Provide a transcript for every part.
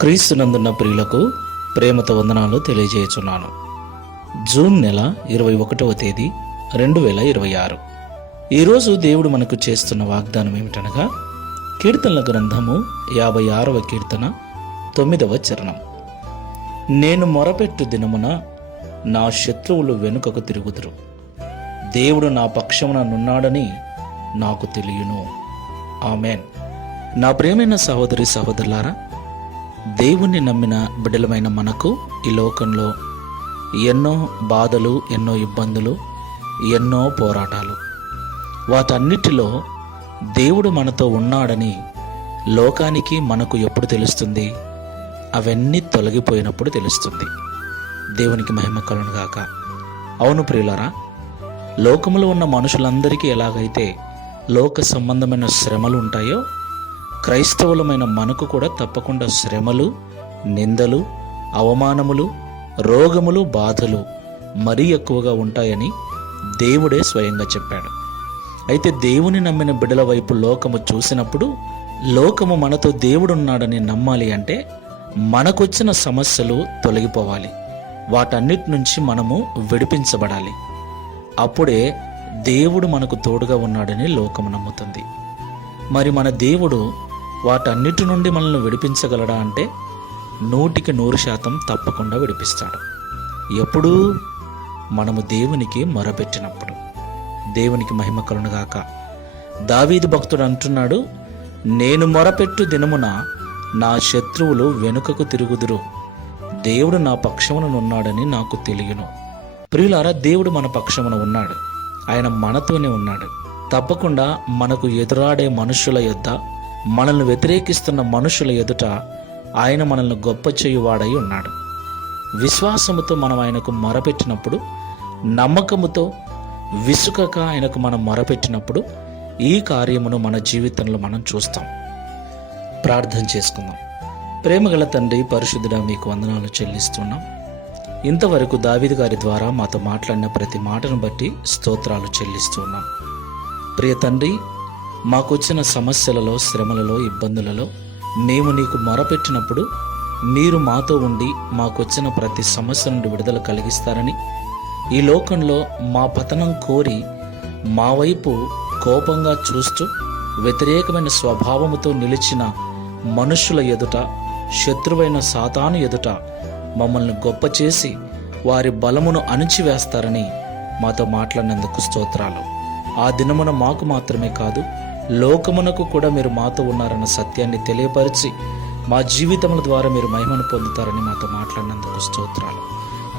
క్రీస్తునందున్న ప్రియులకు ప్రేమతో వందనాలు తెలియజేయుచున్నాను. జూన్ నెల 21వ తేదీ 2026. ఈరోజు దేవుడు మనకు చేస్తున్న వాగ్దానం ఏమిటనగా, కీర్తనల గ్రంథము 56వ కీర్తన 9వ చరణం. నేను మొరపెట్టు దినమున నా శత్రువులు వెనుకకు తిరుగుదురు, దేవుడు నా పక్షమున నున్నాడని నాకు తెలియను. ఆమెన్. నా ప్రియమైన సహోదరి సహోదరులారా, దేవుణ్ణి నమ్మిన బిడ్డలమైన మనకు ఈ లోకంలో ఎన్నో బాధలు, ఎన్నో ఇబ్బందులు, ఎన్నో పోరాటాలు. వాటన్నిటిలో దేవుడు మనతో ఉన్నాడని లోకానికి మనకు ఎప్పుడు తెలుస్తుంది? అవన్నీ తొలగిపోయినప్పుడు తెలుస్తుంది. దేవునికి మహిమ కలుగును గాక. అవును ప్రియులారా, లోకములో ఉన్న మనుషులందరికీ ఎలాగైతే లోక సంబంధమైన శ్రమలు ఉంటాయో, క్రైస్తవులమైన మనకు కూడా తప్పకుండా శ్రమలు, నిందలు, అవమానములు, రోగములు, బాధలు మరీ ఎక్కువగా ఉంటాయని దేవుడే స్వయంగా చెప్పాడు. అయితే దేవుని నమ్మిన బిడ్డల వైపు లోకము చూసినప్పుడు, లోకము మనతో దేవుడున్నాడని నమ్మాలి అంటే మనకొచ్చిన సమస్యలు తొలగిపోవాలి, వాటన్నిటి నుంచి మనము విడిపించబడాలి. అప్పుడే దేవుడు మనకు తోడుగా ఉన్నాడని లోకము నమ్ముతుంది. మరి మన దేవుడు వాటన్నిటి నుండి మనల్ని విడిపించగలడా అంటే 100% తప్పకుండా విడిపిస్తాడు. ఎప్పుడు? మనము దేవునికి మొరపెట్టినప్పుడు. దేవునికి మహిమ కలుగునుగాక. దావీదు భక్తుడు అంటున్నాడు, నేను మొరపెట్టు దినమున నా శత్రువులు వెనుకకు తిరుగుదురు, దేవుడు నా పక్షమున ఉన్నాడని నాకు తెలియను. ప్రియులారా, దేవుడు మన పక్షమున ఉన్నాడు. ఆయన మనతోనే ఉన్నాడు. తప్పకుండా మనకు ఎదురాడే మనుషుల యొద్ద, మనల్ని వ్యతిరేకిస్తున్న మనుషుల ఎదుట ఆయన మనల్ని గొప్ప చేయువాడై ఉన్నాడు. విశ్వాసముతో మనం ఆయనకు మొరపెట్టినప్పుడు, నమ్మకముతో విసుకక ఆయనకు మనం మొరపెట్టినప్పుడు ఈ కార్యమును మన జీవితంలో మనం చూస్తాం. ప్రార్థన చేసుకుందాం. ప్రేమగల తండ్రి, పరిశుద్ధుడా, మీకు వందనాలు చెల్లిస్తున్నాం. ఇంతవరకు దావీదు గారి ద్వారా మాతో మాట్లాడిన ప్రతి మాటను బట్టి స్తోత్రాలు చెల్లిస్తున్నాం. ప్రియ తండ్రి, మాకొచ్చిన సమస్యలలో, శ్రమలలో, ఇబ్బందులలో మేము నీకు మొరపెట్టినప్పుడు మీరు మాతో ఉండి మాకొచ్చిన ప్రతి సమస్య నుండి విడుదల కలిగిస్తారని, ఈ లోకంలో మా పతనం కోరి మా వైపు కోపంగా చూస్తూ వ్యతిరేకమైన స్వభావముతో నిలిచిన మనుషుల ఎదుట, శత్రువైన సాతాను ఎదుట మమ్మల్ని గొప్ప చేసి వారి బలమును అణిచివేస్తారని మాతో మాట్లాడినందుకు స్తోత్రాలు. ఆ దినమున మాకు మాత్రమే కాదు, లోకమునకు కూడా మీరు మాతో ఉన్నారన్న సత్యాన్ని తెలియపరిచి మా జీవితముల ద్వారా మీరు మహిమను పొందుతారని మాతో మాట్లాడినందుకు స్తోత్రాలు.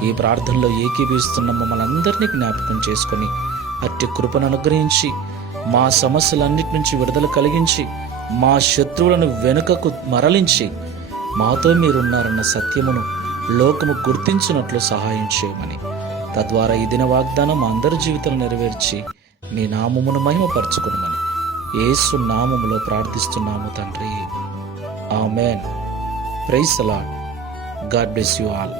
ఈ ప్రార్థనలో ఏకీభవిస్తున్న మమ్మల్ని అందరినీ జ్ఞాపకం చేసుకొని అట్టి కృపను అనుగ్రహించి మా సమస్యలన్నిటి నుంచి విడుదల కలిగించి మా శత్రువులను వెనుకకు మరలించి మాతో మీరున్నారన్న సత్యమును లోకము గుర్తించినట్లు సహాయం చేయమని, తద్వారా ఈ దిన వాగ్దానం మా అందరి జీవితం నెరవేర్చి నీ నామమును మహిమపరచుకునమని యేసు నామములో ప్రార్థిస్తున్నాము తండ్రి. Amen. Praise the lord. God bless you all.